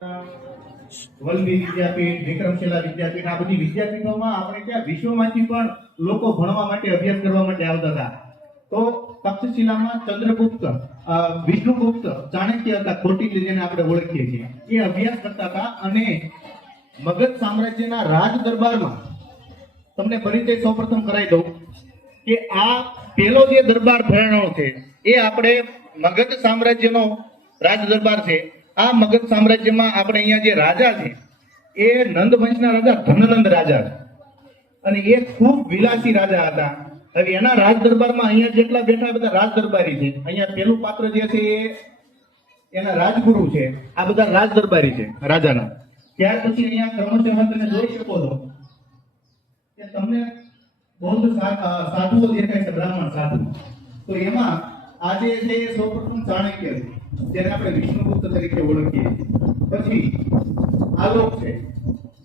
વલ્લભી વિદ્યાપીઠ, વિક્રમશિલા વિદ્યાપીઠ, આ બધી વિદ્યાપીઠોમાં આપણે ત્યાં વિશ્વમાંથી પણ લોકો ભણવા માટે અભ્યાસ કરવા માટે આવતા હતા. તો તક્ષશિલામાં ચંદ્રગુપ્ત, વિષ્ણુગુપ્ત, ચાણક્ય હતા, કૌટિલ્ય જેને આપણે ઓળખીએ છીએ, એ અભ્યાસ કરતા હતા. અને મગધ સામ્રાજ્યના રાજ દરબારમાં તમને પરિચય સૌપ્રથમ કરાવી દઉં કે આ પેલો જે દરબાર ભરાણો છે એ આપણે મગધ સામ્રાજ્યનો રાજ દરબાર છે. આ મગધ સામ્રાજ્યમાં આપણે અહીંયા જે રાજા છે એ નંદ વંશના રાજા ધનનંદ રાજા છે, અને એ ખૂબ વિલાસી રાજા હતા. હવે એના રાજ દરબારમાં અહીંયા જેટલા બેઠા બધા રાજ દરબારી છે. અહીંયા પેલું પાત્ર જે છે એ એના રાજગુરુ છે. આ બધા રાજ દરબારી છે રાજાના. ત્યાર પછી અહીંયા ક્રમશઃ તમે જોઈ શકો છો કે તમને બૌદ્ધ સાધુઓ દેખાય છે, બ્રાહ્મણ સાધુ. તો એમાં આજે છે એ સૌપ્રથમ ચાણક્ય છે, જેને આપણે વિષ્ણુગુપ્ત તરીકે ઓળખીએ. પછી આલોક છે,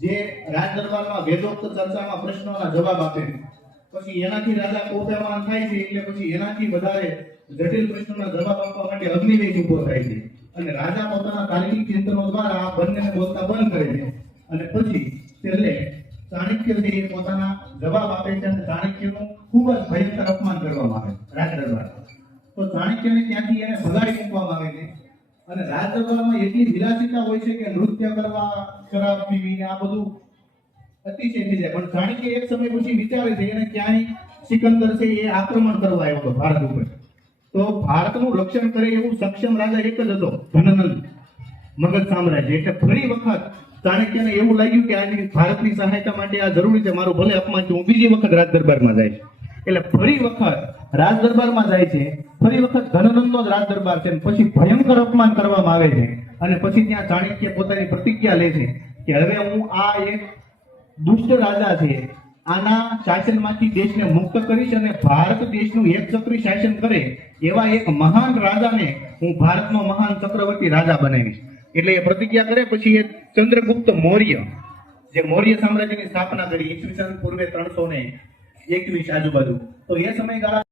જે રાજ દરબારમાં વેદોક્ત ચર્ચામાં પ્રશ્નોના જવાબ આપે છે. પછી એનાથી રાજા કોપાયમાન થાય છે, એટલે પછી એનાથી વધારે જટિલ પ્રશ્નોના જવાબ આપવા માટે અગ્નિવેશ ઉભો થાય છે, અને રાજા પોતાના તાર્કિક ચિંતનો દ્વારા આ બંનેને બોલતા બંધ કરે છે. અને પછી છેલ્લે ચાણક્ય છે એ પોતાના જવાબ આપે છે, અને ચાણક્યનું ખૂબ જ ભયંકર અપમાન કરવામાં આવે રાજ દરબાર. તો ચાણક્યને ત્યાંથી એને ભગાડી મૂકવામાં આવે છે. અને રાજ દરબારમાં એટલી વિલાસિતા હોય છે કે નૃત્ય કરવા, શરાબ પીવી, આ બધું અતિશય થઈ જાય. પણ ચાણક્ય એક સમય પછી વિચારે છે એને ક્યાંય સિકંદર છે એ આક્રમણ કરવા આવ્યો હતો ભારત ઉપર. તો ભારતનું રક્ષણ કરે એવું સક્ષમ રાજા એક જ હતો, ધનનંદ, મગધ સામ્રાજ્ય. એટલે ફરી વખત ચાણક્યને એવું લાગ્યું કે આની ભારતની સહાયતા માટે આ જરૂરી છે, મારું ભલે અપમાન છે, હું બીજી વખત રાજ દરબારમાં જઈશ. એટલે ફરી વખત રાજ દરબારમાં જાય છે. ફરી વખત ધનનંદનો જ રાજ દરબાર છે. પછી ભયંકર અપમાન કરવામાં આવે છે. અને પછી ત્યાં ચાણક્ય પોતાની પ્રતિજ્ઞા લે છે કે હવે હું આ એક દુષ્ટ રાજા છે, આના શાસનમાંથી દેશને મુક્ત કરીશ, અને ભારત દેશનું એકછત્રી શાસન કરે એવા એક મહાન રાજાને હું ભારતનો મહાન ચક્રવર્તી રાજા બનાવીશ. એટલે એ પ્રતિજ્ઞા કરે. પછી એ ચંદ્રગુપ્ત મૌર્ય, જે મૌર્ય સામ્રાજ્યની સ્થાપના કરી ઈસવીસન પૂર્વે 321 આજુબાજુ. તો એ સમયગાળા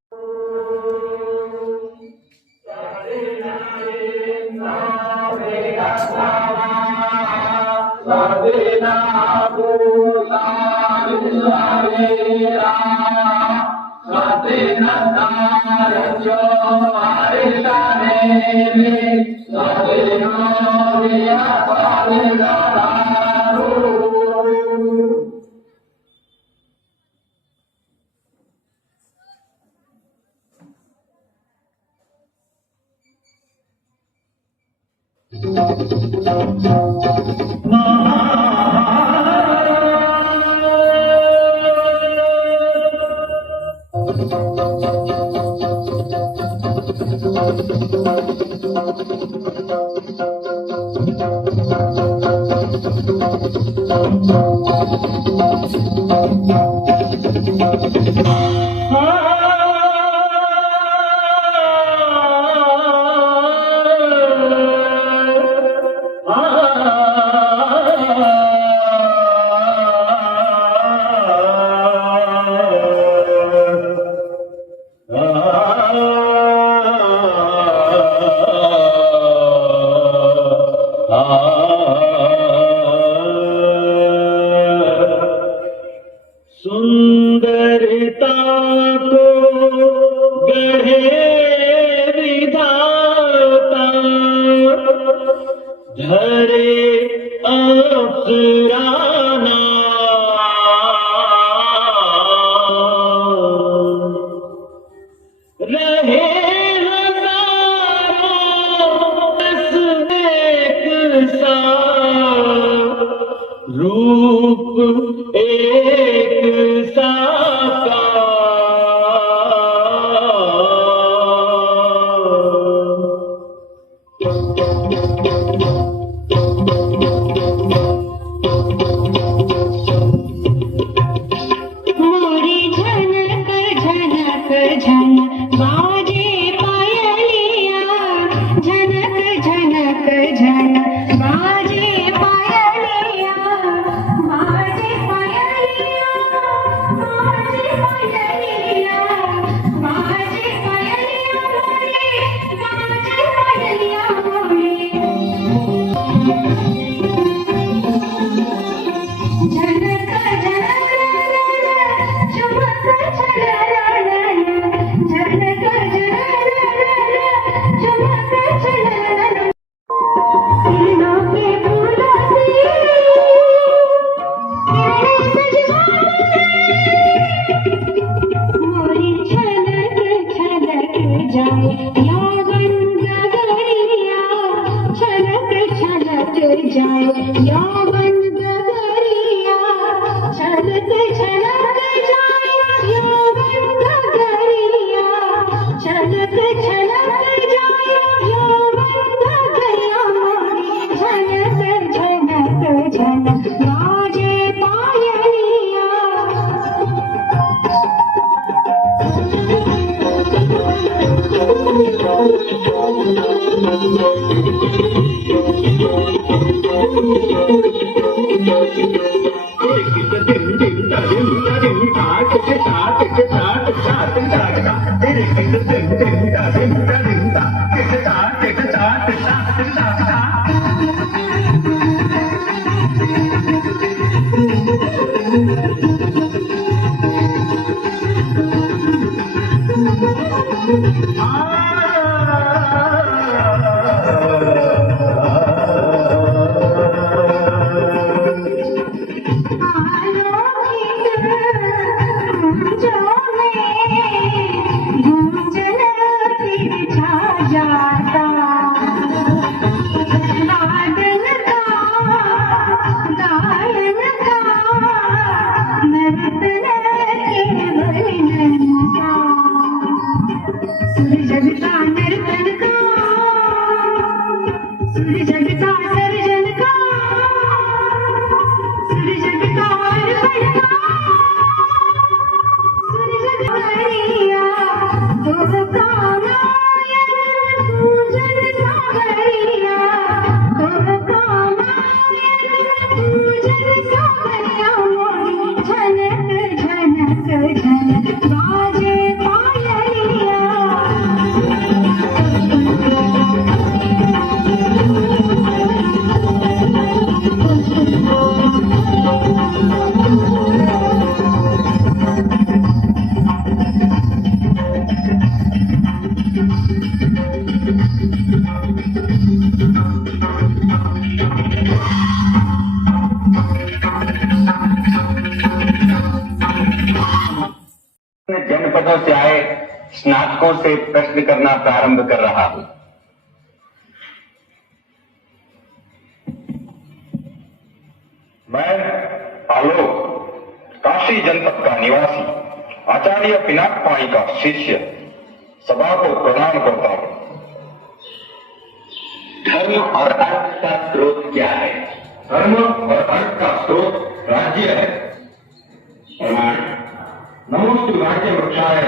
फूलों के फूलों से मोरी छलक छलक जाए यौवन गगरिया, छलक छलक जाए यौवन गगरिया, छलक छलक जाए यौवन गगरिया, छलक छलक जाए यौवन गगरिया, मोरी झनक झनक झनक बाजे पायलिया। जनपदों से आए स्नातकों से प्रश्न करना प्रारंभ कर रहा हूं। मैं आलोक, काशी जनपद का निवासी, आचार्य पिनाक पाणी का शिष्य, सभा को प्रणाम करता हूं। धर्म और अर्थ का स्रोत क्या है? धर्म और अर्थ का स्रोत राज्य है। प्रमाण: नमोस्तु राज्य वृक्षाय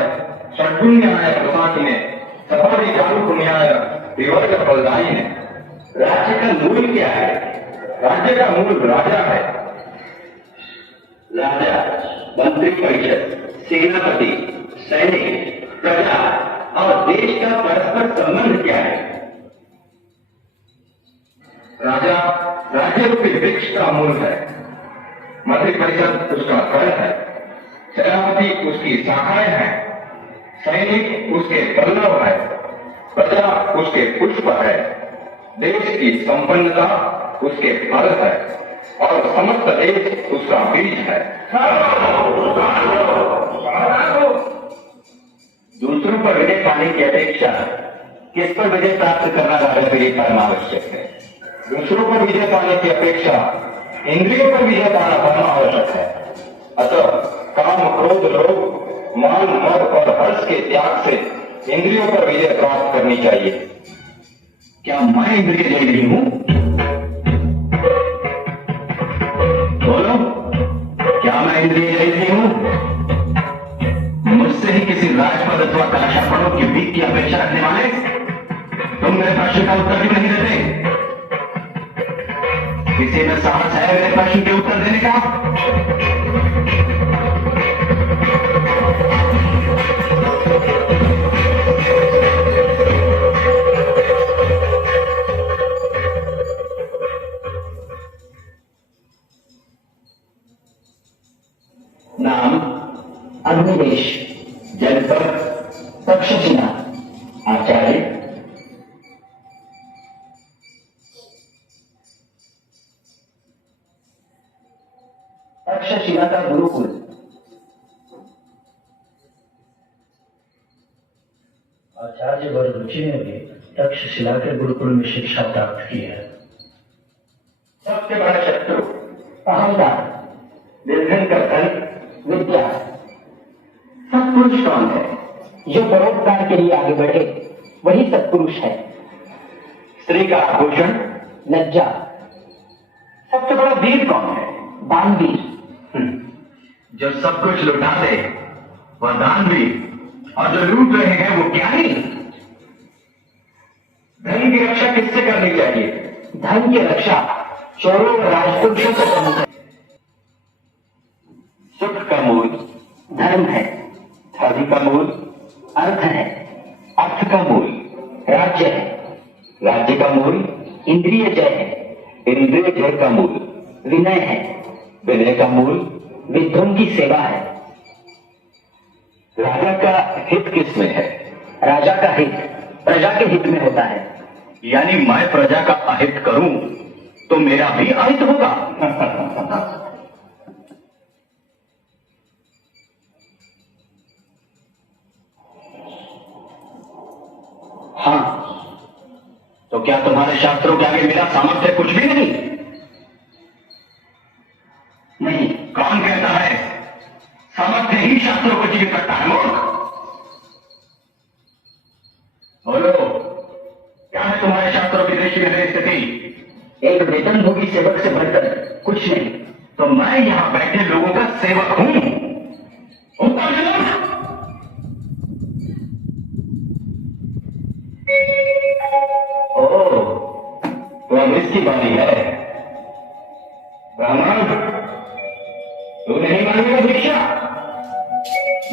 षड्गुण्याय प्रसादिने सफाधिकाल पुण्याय विवर्ग फलदायिने। राज्य का मूल क्या है? राज्य का मूल राजा है। राजा, मंत्री परिषद, सेनापति, सैनिक, प्रजा और देश का परस्पर संबंध क्या है? राजा राज्य रूपी वृक्ष का मूल है, मंत्री परिषद उसका फल है, सेनापति उसकी शाखाएं हैं, सैनिक उसके पल्लव है, प्रजा उसके पुष्प है, देश की संपन्नता उसके फल है और समस्त देश उसका बीज है। दूसरों पर विजय पाने की अपेक्षा किस पर विजय प्राप्त करना ज्यादा परम आवश्यक है? दूसरों पर विजय पाने की अपेक्षा इंद्रियों पर विजय पाना परम आवश्यक है। अतः काम, क्रोध, लोभ, मान, मद और हर्ष के त्याग से इंद्रियों पर विजय प्राप्त करनी चाहिए। क्या मैं इंद्रिय जय नहीं हूं? बोलो, क्या मैं इंद्रिय जय नहीं हूं? मुझसे ही किसी राजपद अथवा कलाशापड़ों की भीख की अपेक्षा रखने वाले तुम मेरे प्रश्न का उत्तर क्यों नहीं देते? किसी में साहस है मेरे प्रश्न के उत्तर देने का? नाम अग्निवेश, जनपद तक्षशिला, आचार्य तक्षशिला का गुरुकुल। आचार्य वररुचि ने भी तक्षशिला के गुरुकुल में शिक्षा प्राप्त की है। सबसे बड़ा शत्रु अहंकार, निर्धन का धन, विद्या। सत्पुरुष कौन है? जो परोपकार के लिए आगे बढ़े वही सत्पुरुष है। स्त्री का आभूषण लज्जा। सबसे बड़ा वीर कौन है? दानवीर। जो सब कुछ लुटा दे वह दानवीर, और जो लूट रहे हैं वो ज्ञानी। धन की रक्षा किससे करनी चाहिए? धन की रक्षा चोरों और राजपुरुषों से करनी चाहिए। सुख का मूल धर्म है, धर्म का मूल अर्थ है, अर्थ का मूल राज्य है, राज्य का मूल इंद्रिय जय है, इंद्रिय जय का मूल विनय है, विनय का मूल विद्रोह की सेवा है। राजा का हित किसमें है? राजा का हित प्रजा के हित में होता है। यानी मैं प्रजा का अहित करूं तो मेरा भी अहित होगा। हाँ, तो क्या तुम्हारे शास्त्रों के आगे मेरा सामर्थ्य कुछ भी नहीं? नहीं। कौन कहता है सामर्थ्य ही शास्त्रों को जीवित करता है? मूर्ख। बोलो, क्या है तुम्हारे शास्त्रों की दृष्टि में मेरी स्थिति? एक वेतनभोगी सेवक से बढ़कर कुछ नहीं। तो मैं यहां बैठे लोगों का सेवक हूं। ऊपर जरूर। ओह, तो अब इसकी बारी है। ब्राह्मण, तू नहीं मांगेगा भिक्षा?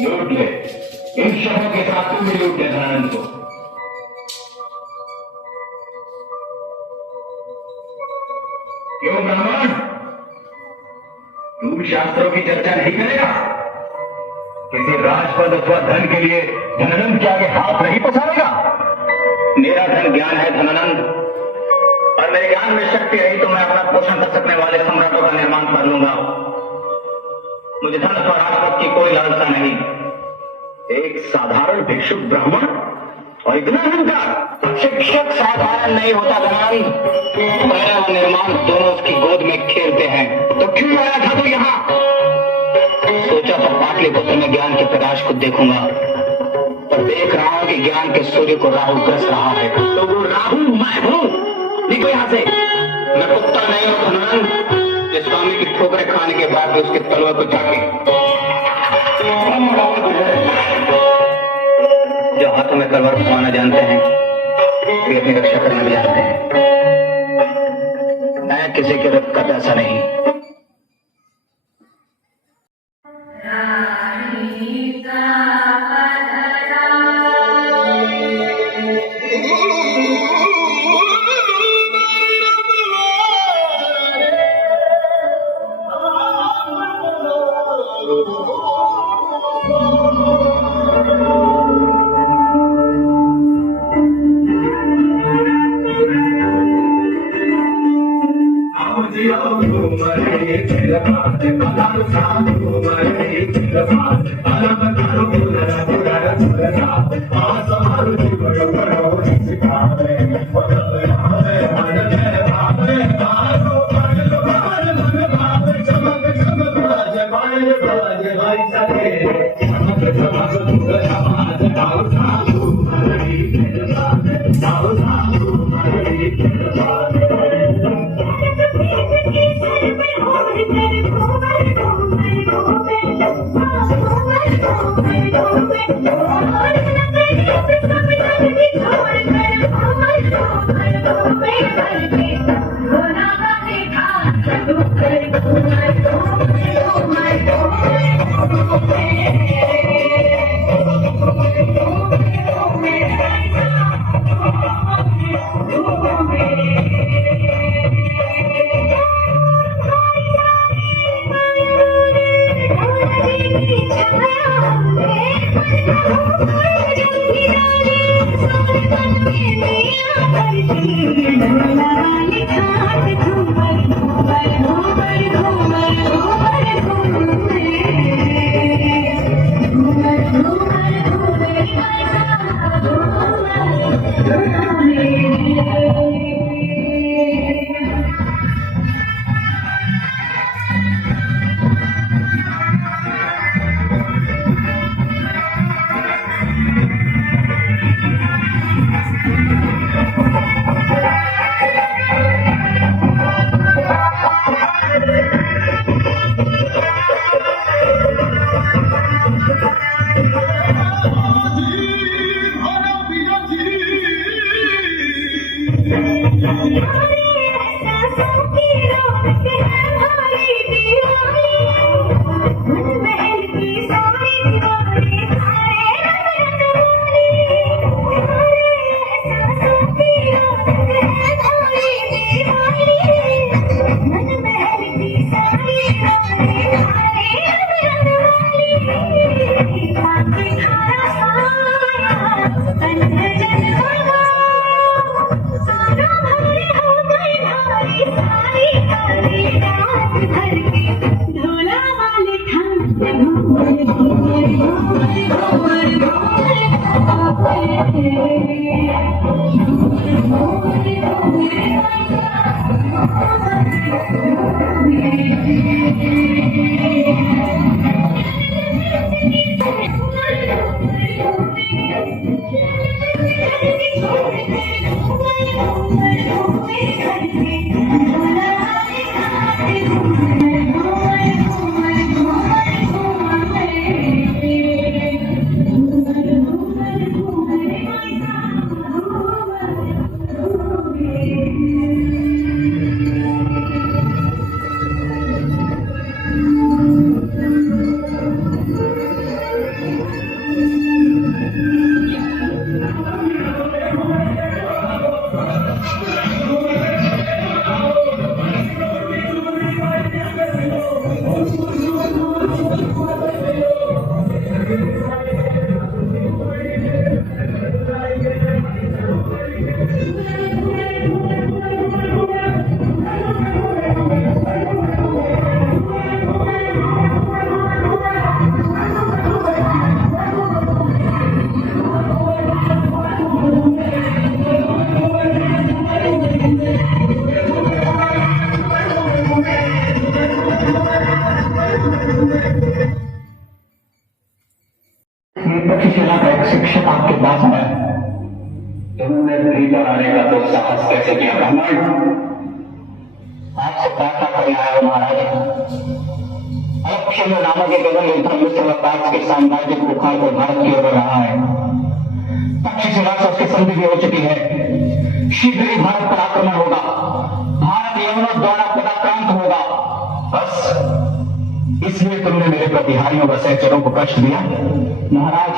लूट ले। इन शब्दों के साथ तू भी लूट ले धनानंद को। क्यों ब्राह्मण, तू शास्त्रों की चर्चा नहीं करेगा? किसी राजपद अथवा धन के लिए धनानंद के आगे हाथ नहीं पसारेगा? मेरा धन ज्ञान है धनानंद, और मेरे ज्ञान में शक्ति रही तो मैं अपना पोषण कर सकने वाले सम्राटों का निर्माण कर लूंगा। मुझे धन और राजपद की कोई लालसा नहीं। एक साधारण भिक्षुक ब्राह्मण और इतना अहंकार। शिक्षक साधारण नहीं होता धनानंद, मेरा और निर्माण दोनों उसकी गोद में खेलते हैं। तो क्यों आया था तू यहाँ? सोचा था पाटलिपुत्र में ज्ञान के प्रकाश को देखूंगा, पर देख रहा हूं कि ज्ञान के सूर्य को राहु ग्रस रहा है। तो वो राहु मैं हूं। निकलो यहां से। मैं कुत्ता नहीं हूं धनानंद, जिस स्वामी की ठोकरें खाने के बाद भी उसके तलवे को जाके जो हाथों में तलवार घुमाना जानते हैं वे अपनी रक्षा करना भी जानते हैं। मैं किसी के रक्त का पैसा नहीं। Thank you. काली रात भर के ढोला वाले ठाम घूमर घूमर घूमर घूमर तक्षशिला का एक शिक्षक आपके पास आया। तुमने भीतर आने का तो साहस कैसे किया ब्राह्मण? आपसे प्रार्थना करने आया हो महाराज। अलक्ष्य नामक एक गगन युद्ध विश्व के साम्राज्य को उखाड़ कर भारत की ओर बढ़ रहा है। तक्षशिला से उसकी संधि भी हो चुकी है। शीघ्र ही भारत पर आक्रमण होगा। भारत यवनों द्वारा पराक्रांत होगा। बस इसलिए तुमने मेरे प्रतिहारियों व सहचरों को कष्ट दिया। महाराज,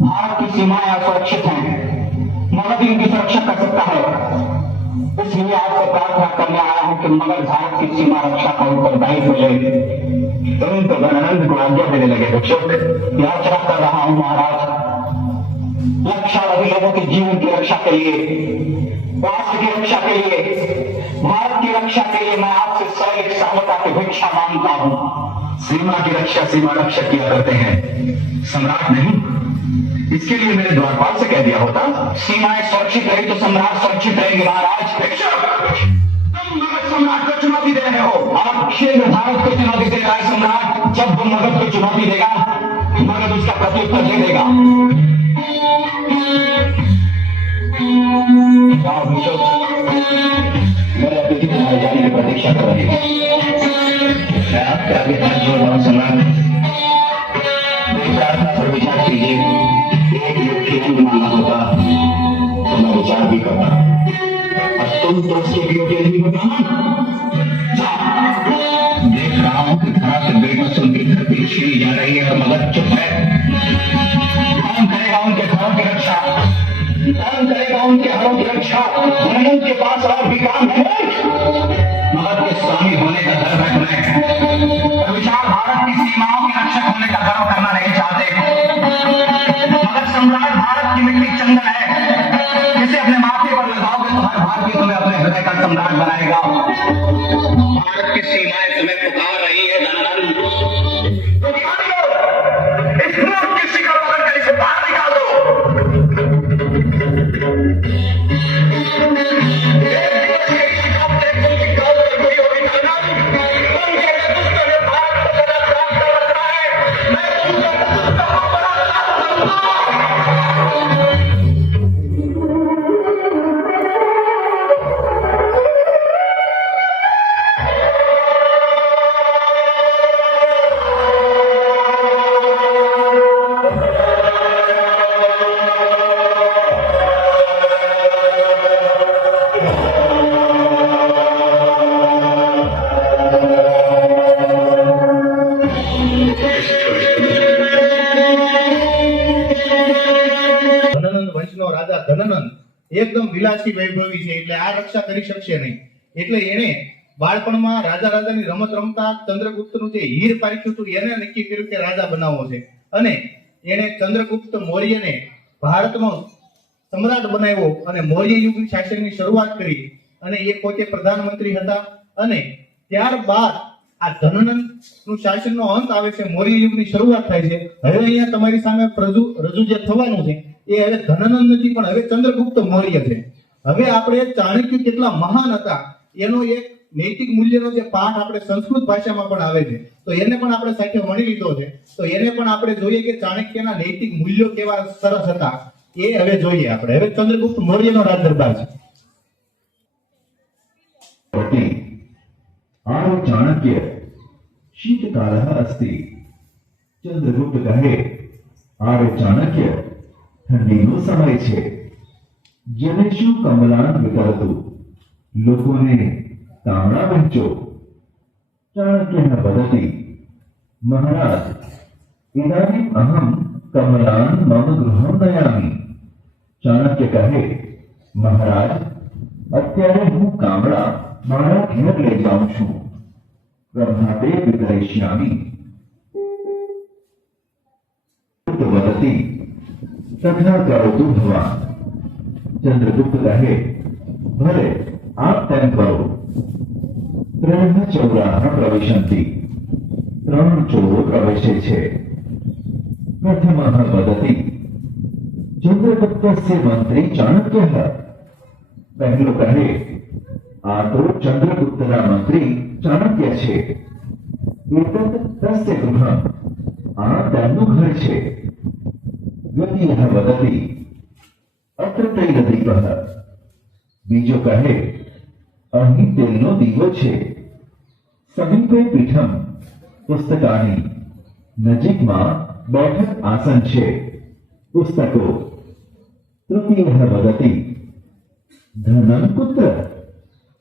भारत की सीमाएं असुरक्षित हैं। मगध इनकी सुरक्षा कर सकता है। इसलिए आपसे प्रार्थना करने आया हूं कि मगध भारत की सीमा रक्षा का उत्तरदायित्व ले। तुम तो गणानंद को आज्ञा देने लगे भिक्षुक। याचना कर रहा हूं महाराज, लक्षावधि लोगों के जीवन की रक्षा के लिए, राष्ट्र की रक्षा के लिए, भारत की रक्षा के लिए मैं आपसे सैनिक सहायता की भिक्षा मांगता हूं। सीमा की रक्षा सीमा रक्षक किया करते हैं, सम्राट नहीं। इसके लिए मेरे द्वारपाल से कह दिया होता। सीमाएं सुरक्षित रही तो सम्राट सुरक्षित रहेंगे महाराज। तुम मगध सम्राट को चुनौती दे रहे हो। आप शीघ्र भारत को चुनौती दे रहा है सम्राट। जब तुम मगध को चुनौती देगा, मगध उसका प्रत्युत्तर दे देगा। मेरे अतिथि तुम्हारे जाने की प्रतीक्षा कर रही है। मैं आपके आगे हाथ जोड़ रहा हूं सम्राट। मेरी प्रार्थना पर विचार कीजिए। एक युग की अंग मांगना होता तो मैं विचार भी करता, और तुम तो उसके योग्य नहीं होता। देख रहा हूं कि धरा से बेकसों की धरती छीनी जा रही है और मगध चुप है। कौन करेगा उनके घरों की रक्षा? कौन करेगा उनके हरों की रक्षा? के पास और भी काम है। मगध के स्वामी होने का गर्व है तुम्हें। विशाल भारत की सीमाओं के रक्षक होने का गर्व करना नहीं चाहते। मगध सम्राट भारत की मिट्टी चंदन है, जिसे अपने माथे पर लगाओगे तो हर भारतीय तुम्हें अपने हृदय का सम्राट बनाएगा। भारत की सीमाएं तुम्हें पुकार रही है धनानंद। इस मूर्ख की शिकार पकड़कर इसे बाहर निकाल दो। એકદમ વિલાસી વૈભવી છે, એટલે આ રક્ષા કરી શકશે નહીં. એટલે એને બાળપણમાં રાજા રાજાની રમત રમતા ચંદ્રગુપ્તનું જે હીર પાર્ખ્યું હતું એને નક્કી કર્યું કે રાજા બનાવવો છે, અને એને ચંદ્રગુપ્ત મૌર્યને ભારતનો સમ્રાટ બનાવ્યો અને મૌર્ય યુગની શાસનની શરૂઆત કરી. અને એ પોતે પ્રધાનમંત્રી હતા. અને ત્યારબાદ આ ધનનંદનું શાસનનો અંત આવે છે, મૌર્ય યુગની શરૂઆત થાય છે. હવે અહીંયા તમારી સામે રજૂ જે થવાનું છે એ હવે ધનનંદ નથી, પણ હવે ચંદ્રગુપ્ત મૌર્ય છે. હવે આપણે ચાણક્ય કેટલા મહાન હતા એનો એક નૈતિક મૂલ્યનો જે પાઠ આપણે સંસ્કૃત ભાષામાં પણ આવે છે, તો એને પણ આપણે સાથે વણી લીધો છે. તો એને પણ આપણે જોઈએ કે ચાણક્યના નૈતિક મૂલ્યો કેવા સરસ હતા એ હવે જોઈએ આપણે. હવે ચંદ્રગુપ્ત મૌર્યનો રાજ દરબાર છે. पति आरो चाणक्य शीतकालः अस्ति। चंद्रगुप्त कहे आरो चाणक्य ठंडीनो समय छे, जेने शुं कमलान वितरतु, लोकोने तांबड़ा वहेंचो। चाणक्यः वदति महाराज इदानीम् अहं कमलान मम गृहं नयामि। चाणक्य कहे महाराज અત્યારે હું કામડા મારા ઘેર લઈ જાઉં છું, પ્રભાતે વિતરયિષ્યામિ। વદતિ તથા કરોતુ ભવાન। ચંદ્રગુપ્ત કહે ભલે આપ તેમ કરો। ત્રણ ચૌરાહ પ્રવિશન્તિ, ત્રણ ચોરો પ્રવેશે છે। પ્રથમઃ વદતિ ચંદ્રગુપ્તસ્ય મંત્રી ચાણક્યઃ। पहलो कहे आ तो चंद्रगुप्तना मंत्री चाणक्य छे, एतत् तस्य गृहम्, आ तेमनुं घर छे। द्वितीयः वदति अत्र तैलदीपः। बीजो कहे અહીં તેલનો દીવો છે, સમીપે પીઠમ પુસ્તકાની, નજીકમાં બેઠક આસન છે, પુસ્તકો। તૃતીયઃ વદતિ धनम कुत्र।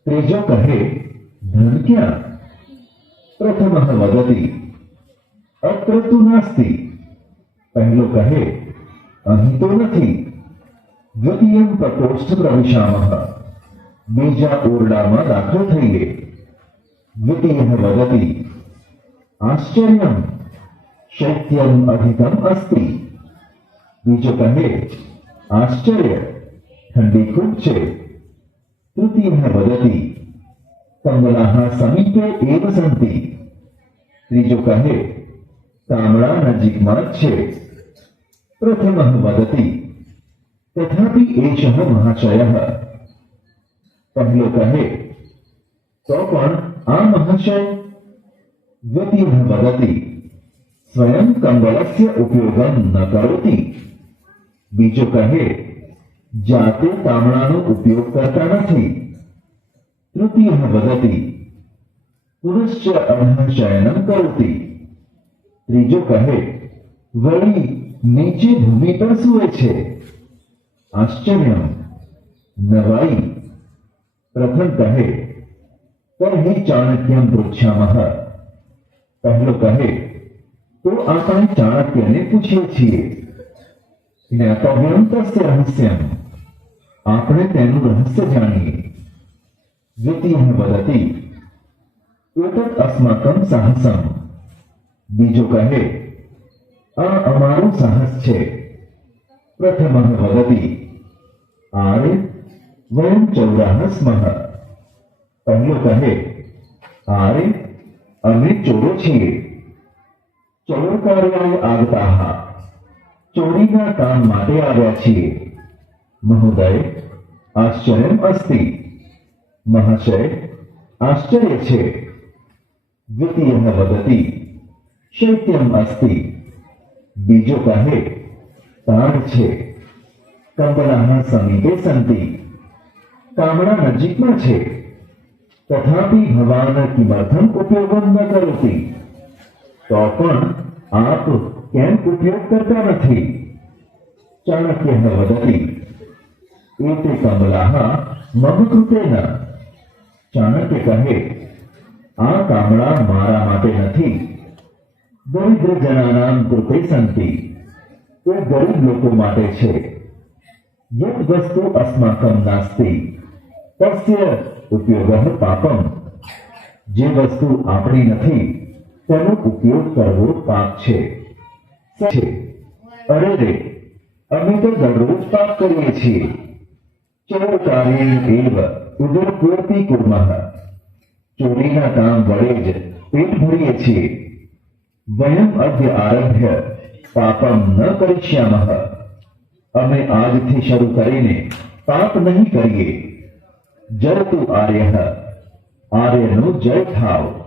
त्रीजो कहे धन क्या। प्रथमः वदति अत्र तु नास्ति। पहलो कहे અહીં તો નથી। દ્વિતીયં પ્રકોષ્ઠ પ્રવિશામः। બીજા ઓરડામાં દાખલ થઈએ। દ્વિતીયः वदति आश्चर्यं शैत्यम् अधिकम् अस्ति। बीजो कहे आश्चर्य ठंडी खूब छे। तृतीयः वदति कमलाः समीपे एव सन्ति। त्रीजो कहे तांबड़ा नजीकमां ज छे। प्रथमः वदति तथापि एषः महाशयः। पहलो कहे तो पण आ महाशय। द्वितीयः वदति स्वयं कंबलस्य उपयोगं न करोति। बीजो कहे जाते तांबड़ानो उपयोग करता नहीं। तृतीयः वदति पुनश्च अधः शयनं करोति। त्रीजो कहे वળી नीचे भूमि पर सूए छे। आश्चर्यं नवाई। प्रथम कहे तर्हि चाणक्यं पृच्छामः। पहलो कहे तो આપણે ચાણક્યને પૂછીએ છીએ। જ્ઞાતવ્યં તસ્ય રહસ્યम्, આપણે તેનું રહસ્ય જાણીએ। દ્વિતીયः વદતિ એતत् अस्माकं સાહસम्। બીજો કહે આ અમારું સાહસ છે। પ્રથમः વદતિ આરે વયં ચૌરાः સ્મઃ। પહેલો કહે આરે અમે ચોરો છીએ। ચોરકાર્યાય આગતાઃ, ચોરીના કામ માટે આવ્યા છીએ। મહોદય આશ્ચર્યમ અસ્તિ। મહાશય આશ્ચર્ય છે। દ્વિતીયઃ વદતિ શૈત્યમ અસ્તિ। બીજો કહે તાણ છે। કંબલાઃ સમીપે સન્તિ, કામડા નજીકમાં છે। તથાપિ ભવાન કિમર્થમ ઉપયોગમ ન કરોતિ। તો પણ આપ કેમ ઉપયોગ કરતા નથી। ચાણક્યઃ વદતિ एते कमलाः मम कृते न। चाणक्य कहे आ कामड़ा मारा माटे नहीं, दरिद्र जनानां कृते सन्ति। तो गरीब लोको माटे छे। यत् वस्तु अस्माकं नास्ति तस्य उपयोगः पापम्। जे वस्तु आपणी नहीं तेनो उपयोग करवो पाप छे। अरे रे अमे तो दररोज पाप करीए छीए। चोरकार्येण एव ઉદરપૂર્તિ કુર્મઃ. ચોરીના કામ વડે જ પેટ ભરીએ છીએ. વયમ અદ્ય આરભ્ય પાપમ ન કરિષ્યામઃ. અમે આજથી શરૂ કરીને પાપ નહીં કરીએ. જરતુ આર્યઃ. આર્યનો જય થાવ.